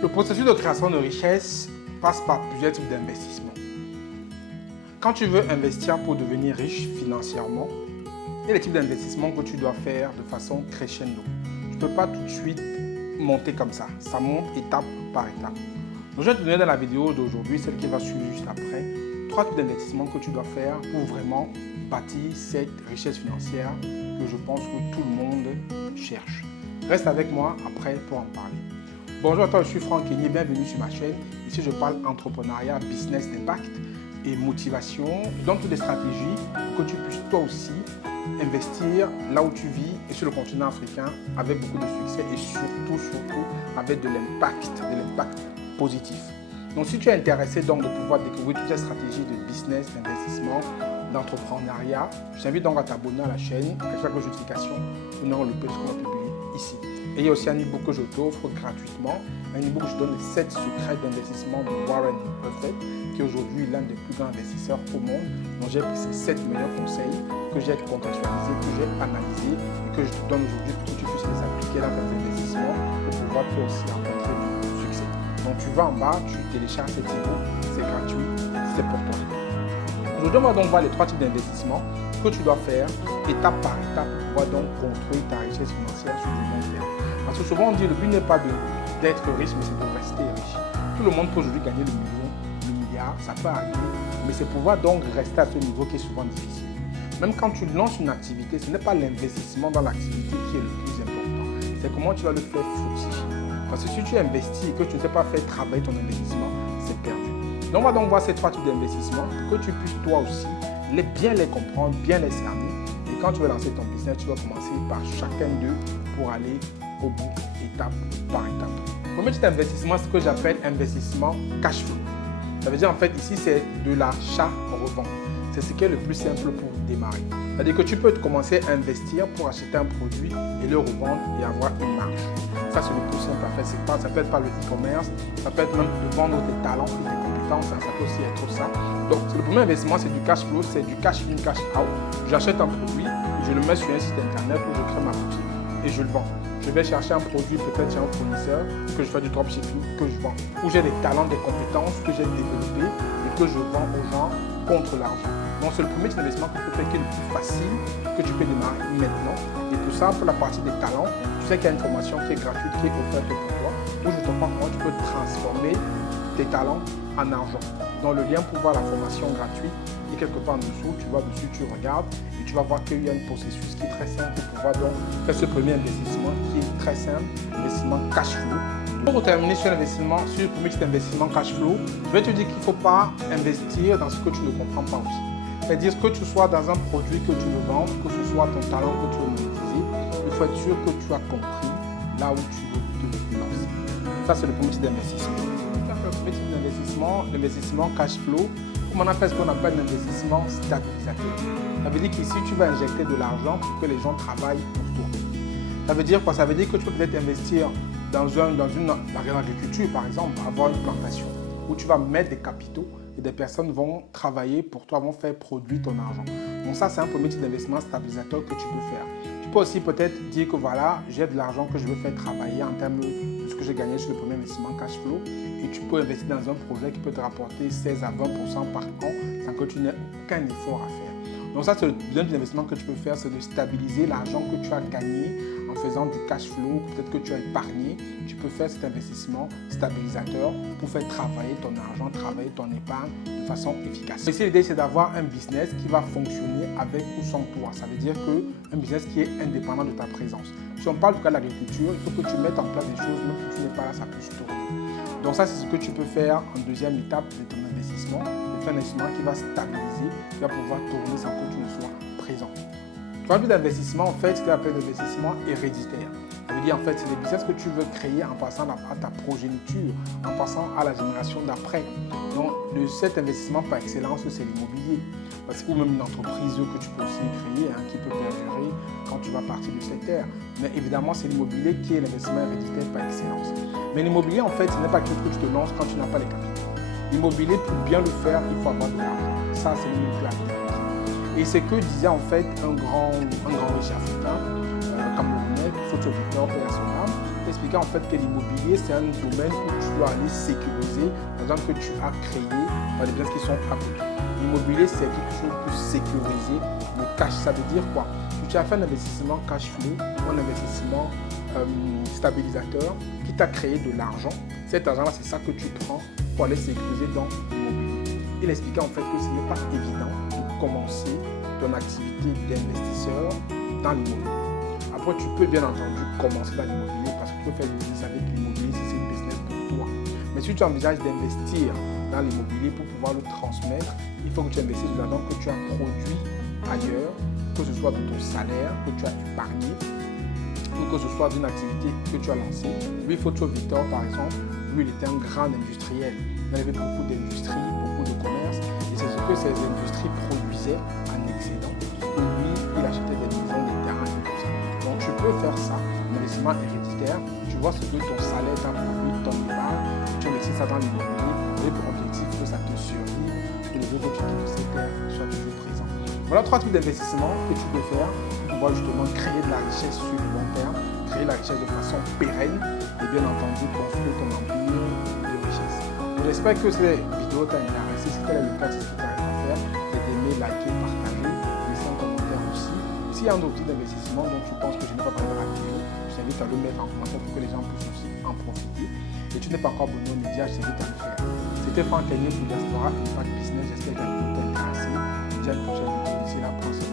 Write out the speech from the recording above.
Le processus de création de richesse passe par plusieurs types d'investissements. Quand tu veux investir pour devenir riche financièrement, il y a les types d'investissements que tu dois faire de façon crescendo. Tu ne peux pas tout de suite monter comme ça. Ça monte étape par étape. Donc, je vais te donner dans la vidéo d'aujourd'hui, celle qui va suivre juste après, 3 types d'investissements que tu dois faire pour vraiment bâtir cette richesse financière que je pense que tout le monde cherche. Reste avec moi après pour en parler. Bonjour à toi, je suis Franck Kenyé, bienvenue sur ma chaîne. Ici, je parle entrepreneuriat, business d'impact et motivation. Je donne toutes les stratégies pour que tu puisses toi aussi investir là où tu vis et sur le continent africain avec beaucoup de succès et surtout avec de l'impact positif. Donc, si tu es intéressé donc de pouvoir découvrir toutes les stratégies de business, d'investissement, d'entrepreneuriat, je t'invite donc à t'abonner à la chaîne, à chaque notification pour ne pas louper ce qu'on va publier ici. Et il y a aussi un e-book que je t'offre gratuitement, un e-book où je donne les 7 secrets d'investissement de Warren Buffett, qui est aujourd'hui l'un des plus grands investisseurs au monde. Donc j'ai pris ces 7 meilleurs conseils que j'ai contextualisés, que j'ai analysés et que je te donne aujourd'hui pour que tu puisses les appliquer dans tes investissements pour pouvoir toi aussi rencontrer du succès. Donc tu vas en bas, tu télécharges cet e-book, c'est gratuit, c'est pour toi. Aujourd'hui, on va donc voir les 3 types d'investissements que tu dois faire étape par étape pour pouvoir donc construire ta richesse financière sur du long terme. Parce que souvent on dit que le but n'est pas d'être riche, mais c'est de rester riche. Tout le monde peut aujourd'hui gagner le million, le milliard, ça peut arriver, mais c'est pouvoir donc rester à ce niveau qui est souvent difficile. Même quand tu lances une activité, ce n'est pas l'investissement dans l'activité qui est le plus important, c'est comment tu vas le faire fructifier. Parce que si tu investis et que tu ne sais pas faire travailler ton investissement, c'est perdu. Donc on va donc voir ces 3 types d'investissements pour que tu puisses toi aussi bien les comprendre, bien les cerner. Et quand tu vas lancer ton business, tu vas commencer par chacun d'eux pour aller au bout, étape par étape. Le premier type d'investissement, c'est ce que j'appelle investissement cash flow. Ça veut dire en fait ici, c'est de l'achat-revente. C'est ce qui est le plus simple pour démarrer. C'est-à-dire que tu peux commencer à investir pour acheter un produit et le revendre et avoir une marge. Ça, c'est le plus simple à faire. Ça peut être par le e-commerce, ça peut être même de vendre tes talents et tes compétences, ça peut aussi être ça. Donc, le premier investissement, c'est du cash flow, c'est du cash in, cash out. J'achète un produit, je le mets sur un site internet où je crée ma boutique et je le vends. Je vais chercher un produit, peut-être chez un fournisseur, que je fais du dropshipping, que je vends. Où j'ai des talents, des compétences que j'ai développées et que je vends aux gens contre l'argent. Donc, c'est le premier type d'investissement que tu peux faire qui est le plus facile, que tu peux démarrer maintenant. Et pour ça, pour la partie des talents, tu sais qu'il y a une formation qui est gratuite, qui est offerte pour toi, où je te montre comment tu peux transformer tes talents en argent. Dans le lien pour voir la formation gratuite, et quelque part en dessous, tu vas dessus, tu regardes et tu vas voir qu'il y a un processus qui est très simple pour pouvoir donc faire ce premier investissement qui est très simple, investissement cash flow. Pour terminer sur l'investissement, sur le premier type d'investissement cash flow, je vais te dire qu'il ne faut pas investir dans ce que tu ne comprends pas aussi. C'est-à-dire que tu sois dans un produit que tu veux vendre, que ce soit ton talent que tu veux monétiser, il faut être sûr que tu as compris là où tu veux te lancer. Ça, c'est le premier type d'investissement. Le premier type d'investissement, l'investissement cash flow, comme on appelle ce qu'on appelle l'investissement stabilisateur. Ça veut dire qu'ici, tu vas injecter de l'argent pour que les gens travaillent pour toi. Ça veut dire quoi? Ça veut dire que tu peux peut-être investir dans l'agriculture, par exemple, avoir une plantation, où tu vas mettre des capitaux et des personnes vont travailler pour toi, vont faire produire ton argent. Donc ça, c'est un premier type d'investissement stabilisateur que tu peux faire. Tu peux aussi peut-être dire que voilà, j'ai de l'argent que je veux faire travailler en termes de ce que j'ai gagné sur le premier investissement cash flow et tu peux investir dans un projet qui peut te rapporter 16 à 20% par an sans que tu n'aies aucun effort à faire. Donc ça, c'est le deuxième type d'investissement que tu peux faire, c'est de stabiliser l'argent que tu as gagné en faisant du cash flow, peut-être que tu as épargné. Tu peux faire cet investissement stabilisateur pour faire travailler ton argent, travailler ton épargne de façon efficace. Ici, l'idée, c'est d'avoir un business qui va fonctionner avec ou sans toi. Ça veut dire qu'un business qui est indépendant de ta présence. Si on parle du cas de l'agriculture, il faut que tu mettes en place des choses, même si tu n'es pas là, ça peut se tourner. Donc ça, c'est ce que tu peux faire en deuxième étape de ton investissement. Un investissement qui va stabiliser, qui va pouvoir tourner sans que tu ne sois présent. Troisième d'investissement, en fait, c'est ce qu'on appelle l'investissement héréditaire. Ça veut dire, en fait, c'est des business que tu veux créer en passant à ta progéniture, en passant à la génération d'après. Donc, cet investissement par excellence, c'est l'immobilier. Parce que, ou même une entreprise que tu peux aussi créer, qui peut perdurer quand tu vas partir de cette terre. Mais évidemment, c'est l'immobilier qui est l'investissement héréditaire par excellence. Mais l'immobilier, en fait, ce n'est pas quelque chose que tu te lances quand tu n'as pas les capitaux. L'immobilier, pour bien le faire, il faut avoir de l'argent. Ça, c'est une clarté. Et c'est que disait en fait un grand riche africain, camerounais, Photo Victor, paix à son âme, expliquait en fait que l'immobilier, c'est un domaine où tu dois aller sécuriser, par exemple, que tu as créé dans les biens qui sont à côté. L'immobilier, c'est quelque chose pour sécuriser le cash. Ça veut dire quoi? Tu as fait un investissement cash flow ou un investissement stabilisateur qui t'a créé de l'argent. Cet argent-là, c'est ça que tu prends pour aller sécuriser dans l'immobilier. Il expliquait en fait que ce n'est pas évident de commencer ton activité d'investisseur dans l'immobilier. Après, tu peux bien entendu commencer dans l'immobilier parce que tu peux faire du business avec l'immobilier si c'est un business pour toi. Mais si tu envisages d'investir dans l'immobilier pour pouvoir le transmettre, il faut que tu investisses de l'argent que tu as produit ailleurs, que ce soit de ton salaire que tu as épargné, ou que ce soit d'une activité que tu as lancée. Lui, Photo Victor, par exemple, lui, il était un grand industriel. Il avait beaucoup d'industries, beaucoup de commerces, et c'est ce que ces industries produisaient en excédent. Que lui, il achetait des maisons, des terrains et tout ça. Donc, tu peux faire ça, un investissement héréditaire. Tu vois ce que ton salaire t'a produit, ton épargne, tu investis ça dans l'immobilier, avec pour objectif que ça te survive, que le jour que tu quittes cette terre soit toujours présent. Voilà 3 types d'investissements que tu peux faire pour pouvoir justement créer de la richesse sur le long terme, créer la richesse de façon pérenne et bien entendu construire ton empire de richesse. J'espère que cette vidéo t'a intéressé. Si tel est le cas, c'est ce que tu arrives à faire, c'est d'aimer, liker, partager, laisser un commentaire aussi. S'il y a un autre type d'investissement dont tu penses que je n'ai pas parlé dans la vidéo, je t'invite à le mettre en commentaire pour que les gens puissent aussi en profiter. Et tu n'es pas encore abonné aux médias, je t'invite à le faire. C'était Franck Aigné pour Diaspora Impact Business. J'espère que la vidéo t'a intéressé. Je vous dis à une prochaine vidéo. D'ici là, prends soin.